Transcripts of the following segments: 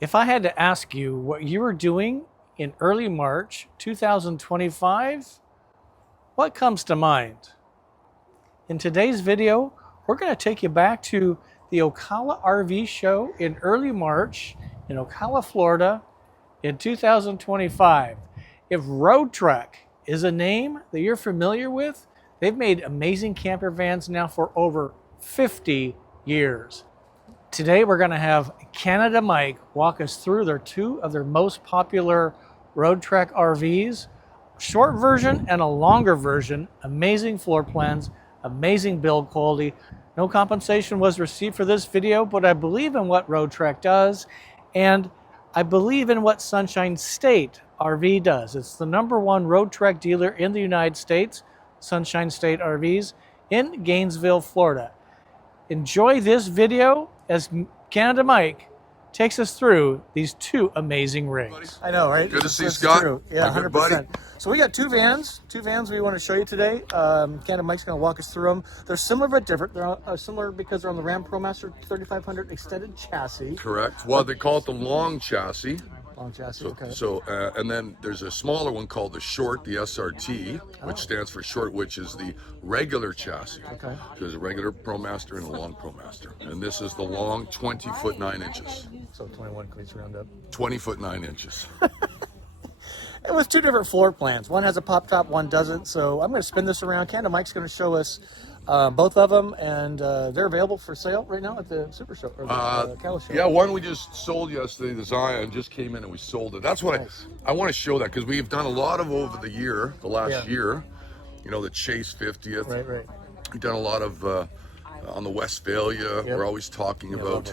If I had to ask you what you were doing in early March 2025, what comes to mind? In today's video, we're going to take you back to the Ocala RV show in early March in Ocala, Florida in 2025. If Roadtrek is a name that you're familiar with, they've made amazing camper vans now for over 50 years. Today we're going to have Canada Mike walk us through two of their most popular Roadtrek RVs, short version and a longer version, amazing floor plans, amazing build quality. No compensation was received for this video, but I believe in what Roadtrek does, and I believe in what Sunshine State RV does. It's the #1 Roadtrek dealer in the United States, Sunshine State RVs, in Gainesville, Florida. Enjoy this video as Canada Mike takes us through these two amazing rigs. I know, right? Good to see you, Scott. True. Yeah, 100%. Buddy. So we got two vans we want to show you today. Canada Mike's going to walk us through them. They're similar but different. They're similar because they're on the Ram ProMaster 3500 extended chassis. Correct. Well, they call it the long chassis. Long chassis, okay. So, and then there's a smaller one called the short, the SRT, which stands for short, which is the regular chassis. Okay. There's a regular ProMaster and a long ProMaster. And this is the long 20 foot 9 inches. So 21 cleats round up. 20 foot 9 inches. And with two different floor plans. One has a pop top, one doesn't. So I'm going to spin this around. Canada Mike's going to show us both of them, and they're available for sale right now at the Super Show, or the Cali Show. Yeah, one we just sold yesterday, the Zion, just came in and we sold it. That's what Nice. I want to show that, because we've done a lot of over the year, the last year, you know, the Chase 50th. Right. We've done a lot of on the Westphalia. We're always talking about.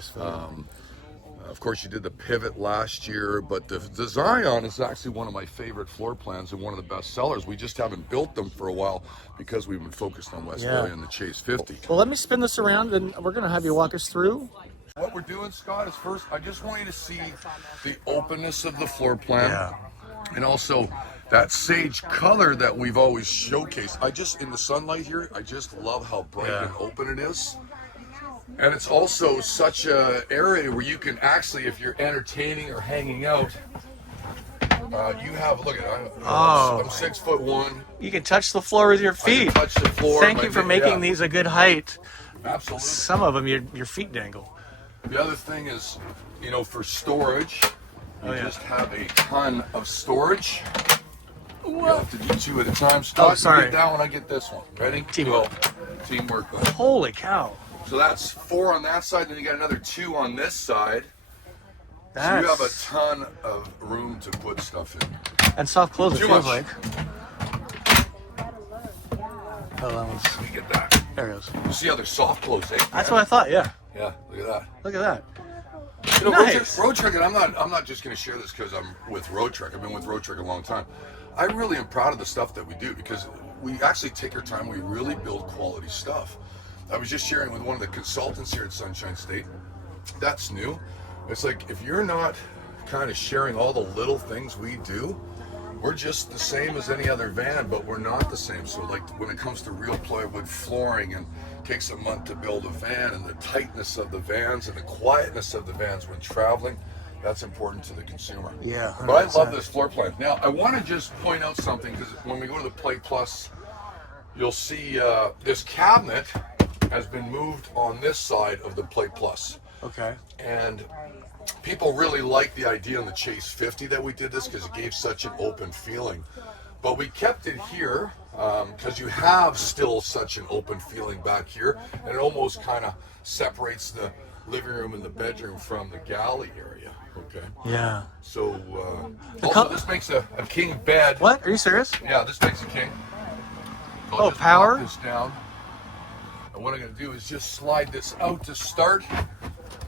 Of course, you did the Pivot last year, but the Zion is actually one of my favorite floor plans and one of the best sellers. We just haven't built them for a while because we've been focused on Westphalia and the Chase 50. Well, let me spin this around, and we're going to have you walk us through. What we're doing, Scott, is first, I just want you to see the openness of the floor plan, and also that sage color that we've always showcased. In the sunlight here, I just love how bright and open it is. And it's also such an area where you can actually, if you're entertaining or hanging out, you have, look at it, I'm 6'1". You can touch the floor with your feet. I can touch the floor. Thank you for making these a good height. Absolutely. Some of them, your feet dangle. The other thing is, you know, for storage, you just have a ton of storage. You have to do two at a time. Scott, you get that one, I get this one. Ready? Teamwork. Teamwork. Holy cow. So that's 4 on that side, then you got another 2 on this side. So you have a ton of room to put stuff in. And soft close, it feels like. Oh, that one's... Let me get that. There it goes. You see how they're soft close, eh? That's what I thought, yeah. Yeah, look at that. Look at that. You know, Nice. Roadtrek, and I'm not just going to share this because I'm with Roadtrek. I've been with Roadtrek a long time. I really am proud of the stuff that we do because we actually take our time. We really build quality stuff. I was just sharing with one of the consultants here at Sunshine State. That's new. It's like, if you're not kind of sharing all the little things we do, we're just the same as any other van, but we're not the same. So like when it comes to real plywood flooring, and takes a month to build a van, and the tightness of the vans and the quietness of the vans when traveling, that's important to the consumer. Yeah, 100%. But I love this floor plan. Now, I want to just point out something, because when we go to the Play Plus, you'll see this cabinet has been moved on this side of the Play Plus. Okay. And people really like the idea on the Chase 50 that we did this, because it gave such an open feeling. But we kept it here because you have still such an open feeling back here, and it almost kind of separates the living room and the bedroom from the galley area. Okay. Yeah. So also this makes a king bed. What? Are you serious? Yeah, this makes a king. So Oh, just power? pop this down. And what I'm going to do is just slide this out to start.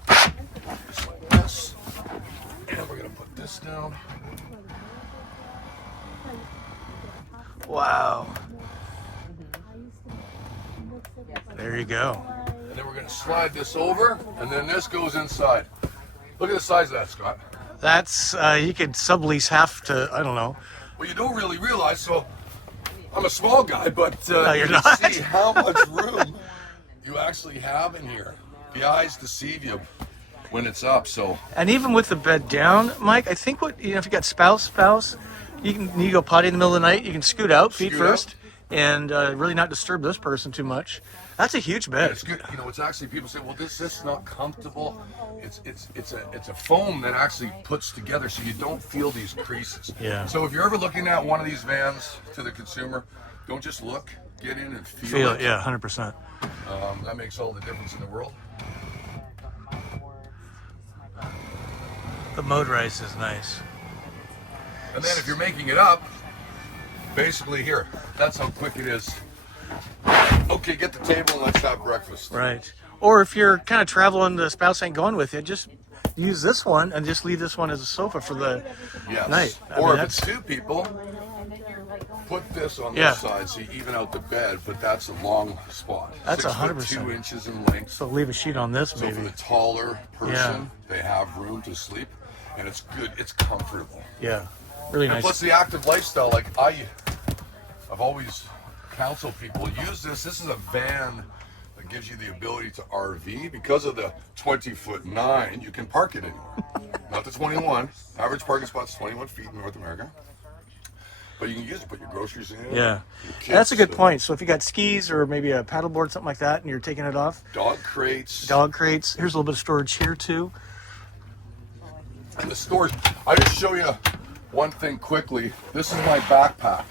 Just like this. And we're going to put this down. Wow. There you go. And then we're going to slide this over, and then this goes inside. Look at the size of that, Scott. That's, you could sublease half to, I don't know. Well, you don't really realize, so I'm a small guy, but No, you're you not. see how much room you actually have in here. The eyes deceive you. when it's up. So And even with the bed down, Mike, I think if you got spouse, you go potty in the middle of the night, you can scoot out feet Scoot first, out. and really not disturb this person too much. That's a huge bed. it's good. You know, it's actually, people say, well, this is not comfortable. It's a foam that actually puts together so you don't feel these creases. Yeah. So if you're ever looking at one of these vans to the consumer, don't just look, get in and feel it. Yeah, 100%. That makes all the difference in the world. The motorized is nice. And then if you're making it up, basically here, that's how quick it is. Okay, get the table and let's have breakfast. Right. Or if you're kind of traveling, the spouse ain't going with you, just use this one and just leave this one as a sofa for the Yes. night. Or if it's two people, put this on this side so you even out the bed, but that's a long spot. That's 6'2" 100%. inches in length. So leave a sheet on this, So for maybe. the taller person, they have room to sleep, and it's good. It's comfortable. Yeah. Really And nice. plus the active lifestyle, like I've always counseled people, use this. This is a van that gives you the ability to RV. Because of the 20'9", you can park it anywhere. Not the 21. Average parking spot's 21 feet in North America. But you can use it, put your groceries in it. Yeah. your kids, That's a good point. So if you got skis or maybe a paddleboard, something like that, and you're taking it off, Dog crates. dog crates. Here's a little bit of storage here too. And the storage. I just show you one thing quickly. This is my backpack.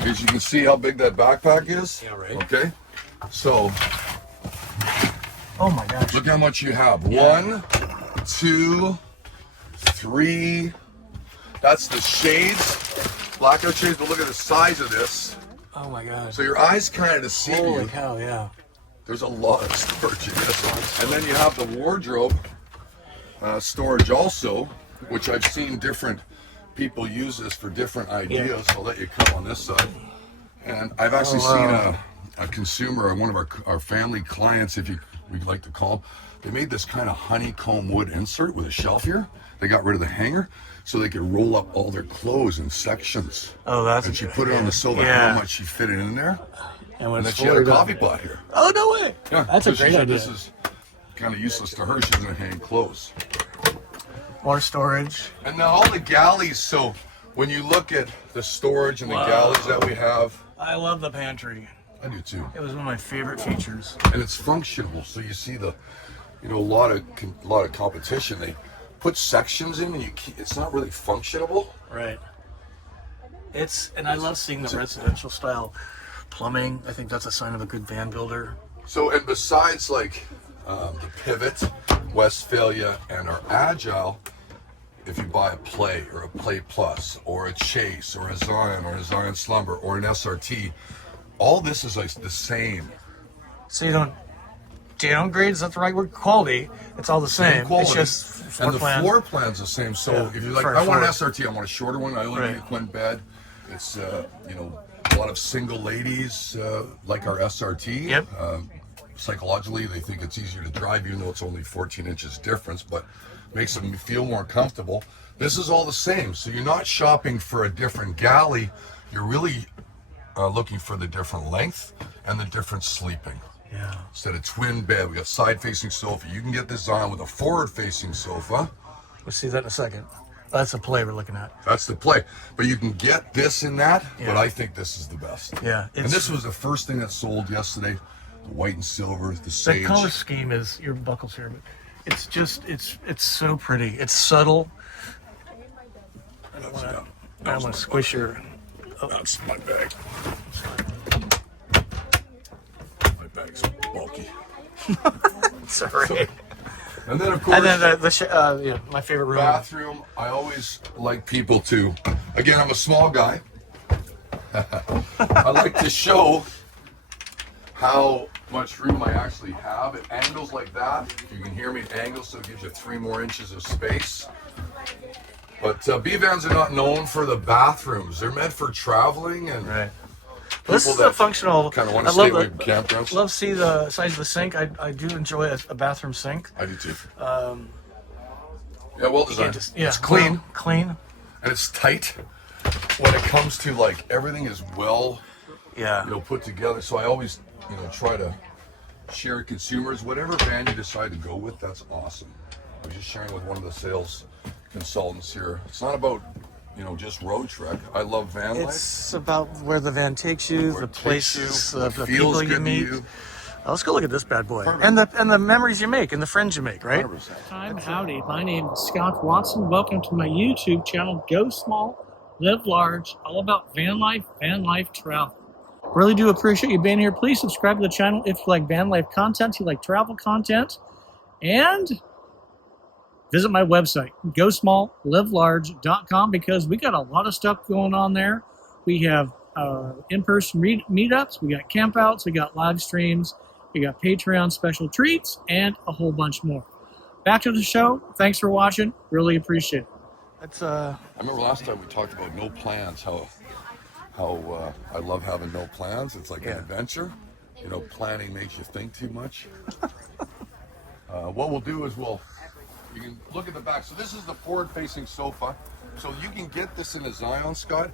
As you can see how big that backpack is. Yeah, right. Okay. So Oh my gosh. look how much you have. 1, 2, 3. That's the shades. Blackout shades, but look at the size of this. Oh my gosh. So your eyes kind of deceive Holy you. cow, yeah. There's a lot of storage in this. And then you have the wardrobe storage also, which I've seen different people use this for different ideas. I'll let you come on this side. And I've actually seen a consumer, one of our family clients, if we'd like to call them, they made this kind of honeycomb wood insert with a shelf here. They got rid of the hanger so they could roll up all their clothes in sections. Oh, that's And she put it on the sofa, how much she fit it in there. And when And then it's she had a fully coffee done- pot here. Oh, no way. Yeah, That's a so she great said idea. This is kind of useless to her. She's going to hang clothes. More storage. And now all the galleys, so when you look at the storage and the galleys that we have, I love the pantry. I do too. It was one of my favorite features. And it's functional. So you see a lot of competition. They put sections in and it's not really functionable. Right. And I love seeing the residential style plumbing. I think that's a sign of a good van builder. So, and besides like the Pivot, Westphalia, and our Agile, if you buy a Play or a Play Plus or a Chase or a Zion or a Zion Slumber or an SRT, all this is like the same. So you don't downgrade, is that the right word? Quality. It's all the same. Quality. It's just floor And the plan. floor plan's the same. So Yeah, if you're like, for I want an Ford. SRT, I want a shorter one. I only Right. need a twin bed. It's a lot of single ladies like our SRT. Yep. Psychologically, they think it's easier to drive, even though it's only 14 inches difference, but makes them feel more comfortable. This is all the same. So you're not shopping for a different galley. You're really looking for the different length and the different sleeping. Yeah. Instead of twin bed, we got side-facing sofa. You can get this on with a forward-facing sofa. We'll see that in a second. That's a Play we're looking at. That's the Play. But you can get this in that, Yeah. but I think this is the best. Yeah. And this was the first thing that sold yesterday. The white and silver, the The sage. color scheme is your buckles here, but it's just it's so pretty. It's subtle. I don't want to squish your. That's my bag. My bag's bulky. Sorry. And then, of course, And then my favorite room. bathroom. I always like people to, again, I'm a small guy. I like to show how much room I actually have. At angles like that, you can hear me at angles, so it gives you 3 more inches of space. But B-vans are not known for the bathrooms. They're meant for traveling and Right. This is that a functional. kind of want I to stay love away from campgrounds. Love to see the size of the sink. I do enjoy a bathroom sink. I do too. Yeah, well designed. It's clean. Clean. And it's tight. When it comes to like everything is well, Yeah. put together. So I always, try to shared consumers, whatever van you decide to go with, that's awesome. I was just sharing with one of the sales consultants here. It's not about, you know, just Roadtrek. I love van life. It's about where the van takes you, Where the it takes places, you, the feels people you good to meet. you. Let's go look at this bad boy. Perfect. And the memories you make and the friends you make, right? 100%. Time, howdy. My name is Scott Watson. Welcome to my YouTube channel, Go Small, Live Large, all about van life travel. Really do appreciate you being here. Please subscribe to the channel if you like van life content, you like travel content, and visit my website, GoSmallLiveLarge.com, because we got a lot of stuff going on there. We have in-person meetups, we got campouts, we got live streams, we got Patreon special treats, and a whole bunch more. Back to the show. Thanks for watching. Really appreciate it. That's I remember last time we talked about no plans, how I love having no plans. It's like an adventure. You know, planning makes you think too much. What we'll do is you can look at the back. So this is the forward-facing sofa. So you can get this in a Zion, Scott.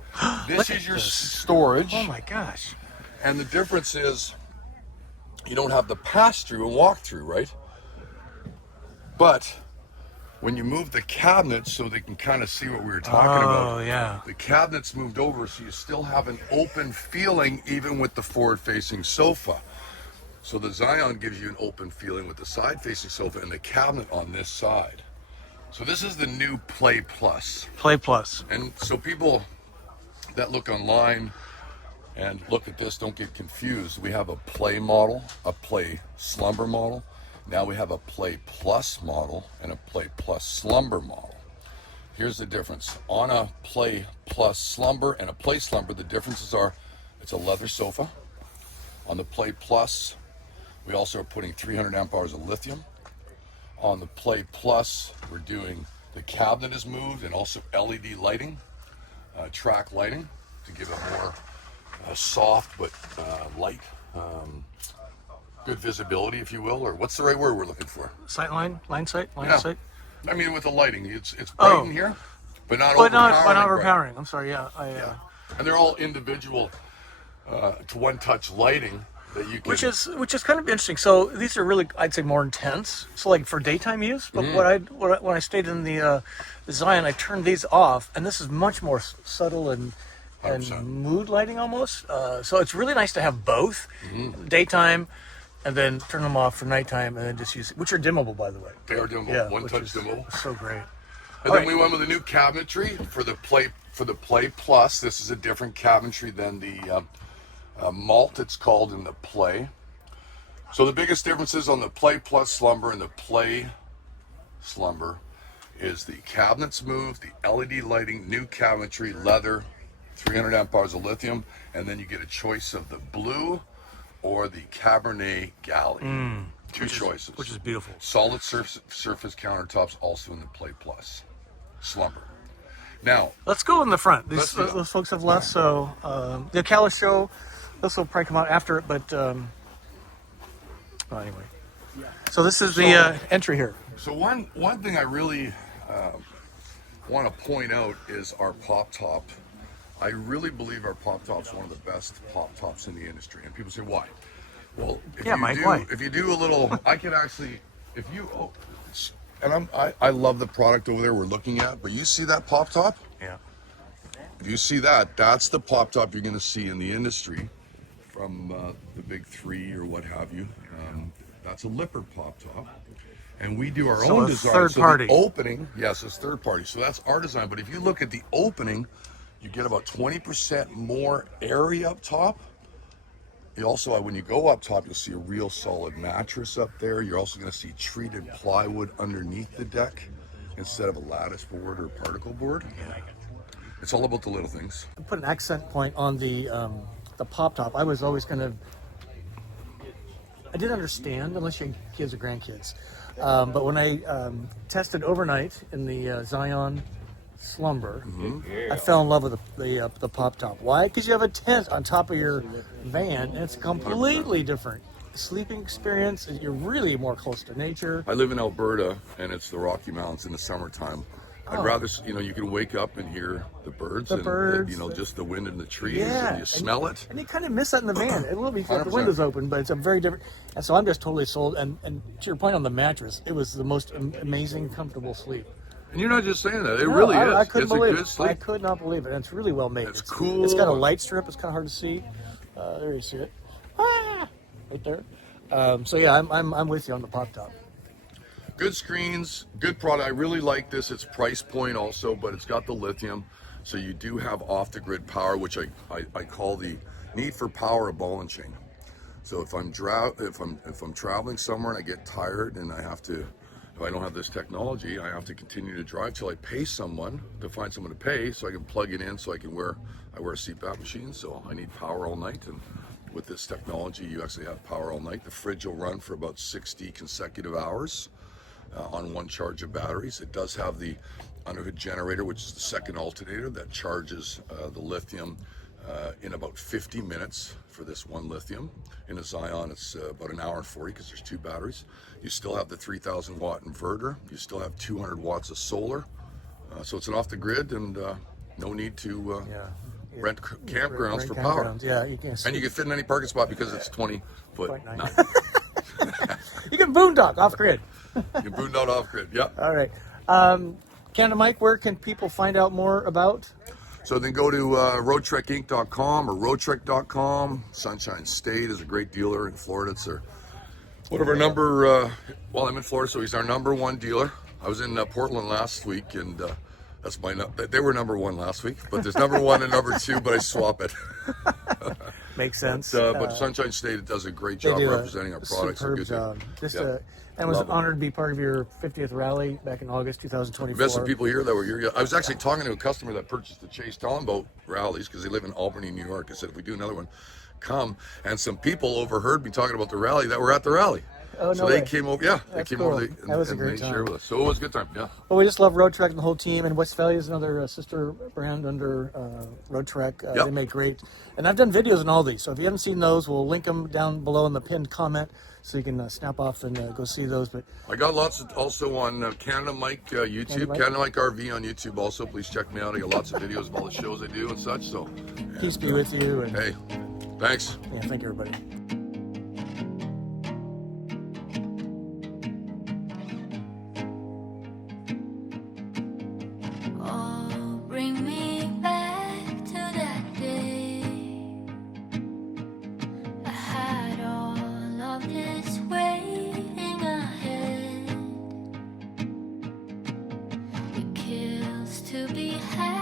This is your storage. oh my gosh. And the difference is you don't have the pass-through and walk-through, right? But when you move the cabinets so they can kind of see what we were talking about. Oh, yeah. The cabinets moved over so you still have an open feeling even with the forward-facing sofa. So the Zion gives you an open feeling with the side-facing sofa and the cabinet on this side. So this is the new Play Plus. Play Plus. And so people that look online and look at this don't get confused. We have a Play model, a Play Slumber model. Now we have a Play Plus model and a Play Plus Slumber model. Here's the difference. On a Play Plus Slumber and a Play Slumber, the differences are it's a leather sofa. On the Play Plus, we also are putting 300 amp hours of lithium. On the Play Plus, we're doing the cabinet is moved and also LED lighting, track lighting to give it more soft but light, good visibility, if you will, or what's the right word we're looking for? Sight line sight. I mean, with the lighting, it's bright in here, but not But not bright. overpowering. I'm sorry, yeah. And they're all individual to one-touch lighting that you can. Which is kind of interesting. So these are really, I'd say, more intense. So like for daytime use. But when I stayed in the Zion, I turned these off, and this is much more subtle and 100%. mood lighting almost. So it's really nice to have both daytime, and then turn them off for nighttime, and then just use it, which are dimmable, by the way. They are dimmable, Yeah, one-touch dimmable. So great. And then we went with a new cabinetry for the Play Plus. This is a different cabinetry than the malt, it's called, in the Play. So the biggest differences on the Play Plus Slumber and the Play Slumber is the cabinets moved, the LED lighting, new cabinetry, leather, 300 amp hours of lithium, and then you get a choice of the blue or the Cabernet Galley. Two choices. Which is beautiful. Solid surface countertops also in the Play Plus Slumber. Now, Let's go in the front. Let's do that. Those folks have left, so the Cala show, this will probably come out after it, but well, anyway. So this is the entry here. so one thing I really want to point out is our pop top. I really believe our pop top's one of the best pop tops in the industry. And people say, why? Well, if you do a little, I can actually, and I love the product over there we're looking at, but you see that pop top? Yeah. If you see that, that's the pop top you're going to see in the industry from the big three or what have you. That's a Lippert pop top. And we do our own design. Third party. The opening, yes, it's third party. So that's our design. But if you look at the opening, you get about 20% more area up top. You also, when you go up top, you'll see a real solid mattress up there. You're also going to see treated plywood underneath the deck instead of a lattice board or particle board. It's all about the little things. Put an accent point on the pop top. I was always kind of, I didn't understand unless you had kids or grandkids. But when I tested overnight in the Zion Slumber, I fell in love with the pop top. Why? Because you have a tent on top of your van, and it's completely different sleeping experience. You're really more close to nature. I live in Alberta, and it's the Rocky Mountains in the summertime. I'd rather, you know, you can wake up and hear the birds, you know, just the wind in the trees, and you smell it. And you kind of miss that in the van. It will be if the 100%. windows open, but it's a very different. And so I'm just totally sold. And to your point on the mattress, it was the most amazing, comfortable sleep. And you're not just saying that; it really is. I couldn't believe a good sleep. I could not believe it. And it's really well made. It's cool. It's got a light strip. It's kind of hard to see. There you see it, right there. So yeah, I'm with you on the pop top. Good screens, good product. I really like this. It's price point also, but it's got the lithium, so you do have off-the-grid power, which I call the need for power of ball and chain. So if I'm traveling somewhere and I get tired and if I don't have this technology, I have to continue to drive till I pay someone to find someone to pay, so I can plug it in, so I wear a CPAP machine. So I need power all night, and with this technology, you actually have power all night. The fridge will run for about 60 consecutive hours. On one charge of batteries. It does have the underhood generator, which is the second alternator that charges the lithium in about 50 minutes for this one lithium. In a Zion, it's about an hour and 40 because there's two batteries. You still have the 3,000 watt inverter. You still have 200 watts of solar. So it's an off the grid, and no need to rent campgrounds for power. Yeah, you can. And you can fit in any parking spot because it's 20 foot. You can boondock off grid. You booned out off grid, yeah. All right. Canada Mike, where can people find out more about? So then go to roadtrekinc.com or roadtrek.com. Sunshine State is a great dealer in Florida. It's one of our well, I'm in Florida, so he's our number one dealer. I was in Portland last week, and that's they were number one last week, but there's number one and number two, but I swap it. Makes sense. But Sunshine State does a great job representing our products. Superb job. And was honored to be part of your 50th rally back in August 2024. We had some people here that were here. I was actually talking to a customer that purchased the Chase Talon boat rallies because they live in Albany, New York. I said, if we do another one, come. And some people overheard me talking about the rally that were at the rally. Oh, no so way. they came over, they came over. That was a great time. Shared with us. So it was a good time, yeah. Well, we just love Roadtrek and the whole team, and Westphalia is another sister brand under Roadtrek. They make great. And I've done videos on all these, so if you haven't seen those, we'll link them down below in the pinned comment so you can snap off and go see those. But I got lots also on Canada Mike YouTube, Canada Mike RV on YouTube also. Please check me out. I got lots of videos of all the shows I do and such. So peace be with you. And, hey, thanks. Yeah, thank you, everybody. To be had.